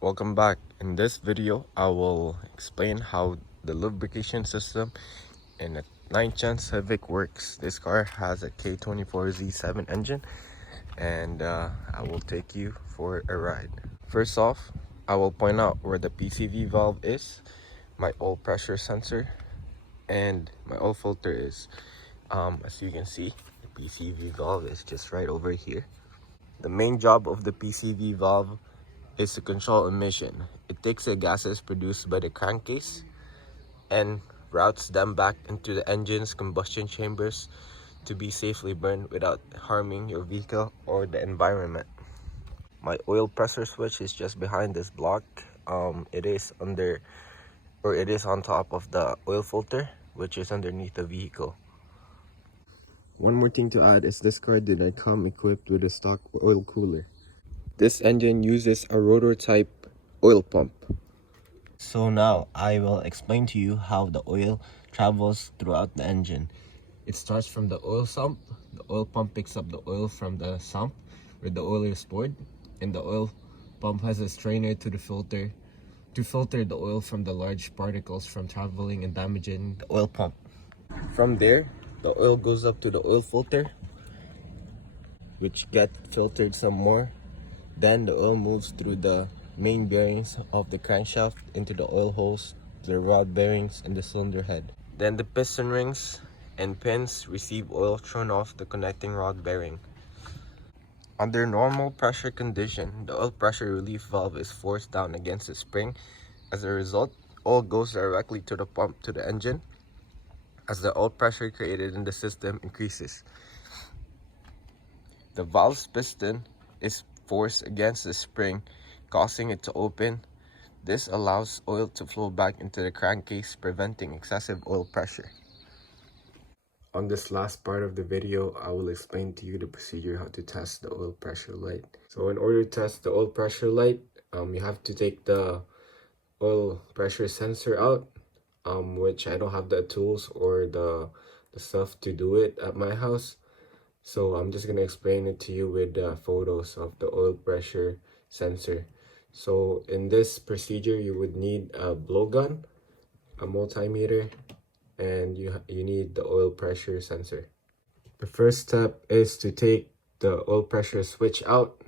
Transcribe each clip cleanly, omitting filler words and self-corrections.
Welcome back. In this video, I will explain how the lubrication system in a 9th gen Civic works. This car has a K24Z7 engine, and I will take you for a ride. First off, I will point out where the Pcv valve is, my oil pressure sensor, and my oil filter is. As you can see, the Pcv valve is just right over here. The main job of the Pcv valve is to control emission. It takes the gases produced by the crankcase and routes them back into the engine's combustion chambers to be safely burned without harming your vehicle or the environment. My oil pressure switch is just behind this block. It is on top of the oil filter, which is underneath the vehicle. One more thing to add is this car did not come equipped with a stock oil cooler. This engine uses a rotor type oil pump. So now I will explain to you how the oil travels throughout the engine. It starts from the oil sump. The oil pump picks up the oil from the sump where the oil is stored, and the oil pump has a strainer to the filter to filter the oil from the large particles from traveling and damaging the oil pump. From there, the oil goes up to the oil filter, which get filtered some more. Then the oil moves through the main bearings of the crankshaft into the oil holes, the rod bearings, and the cylinder head. Then the piston rings and pins receive oil thrown off the connecting rod bearing. Under normal pressure condition, the oil pressure relief valve is forced down against the spring. As a result, oil goes directly to the pump to the engine as the oil pressure created in the system increases. The valve's piston is forced against the spring, causing it to open. This allows oil to flow back into the crankcase, preventing excessive oil pressure. On this last part of the video, I will explain to you the procedure how to test the oil pressure light. So in order to test the oil pressure light, you have to take the oil pressure sensor out, which I don't have the tools or the stuff to do it at my house. So I'm just going to explain it to you with photos of the oil pressure sensor. So in this procedure, you would need a blowgun, a multimeter, and you need the oil pressure sensor. The first step is to take the oil pressure switch out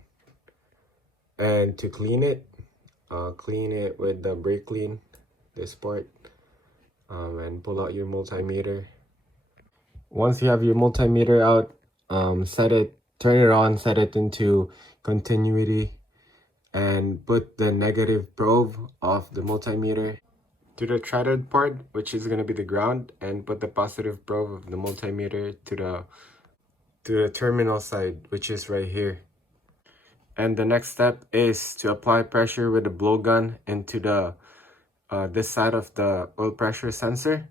and to clean it. Clean it with the brake clean, this part, and pull out your multimeter. Once you have your multimeter out, turn it on, set it into continuity, and put the negative probe of the multimeter to the threaded part, which is going to be the ground, and put the positive probe of the multimeter to the terminal side, which is right here. And the next step is to apply pressure with a blowgun into the this side of the oil pressure sensor.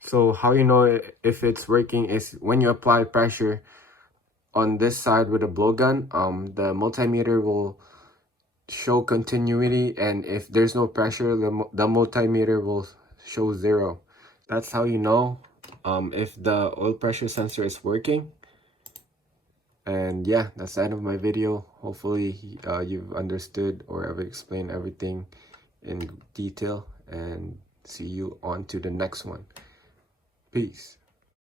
So how you know if it's working is when you apply pressure on this side with a blowgun, the multimeter will show continuity, and if there's no pressure, the multimeter will show 0. That's how you know if the oil pressure sensor is working. And yeah, that's the end of my video. Hopefully you've understood, or I've explained everything in detail, and see you on to the next one. Peace.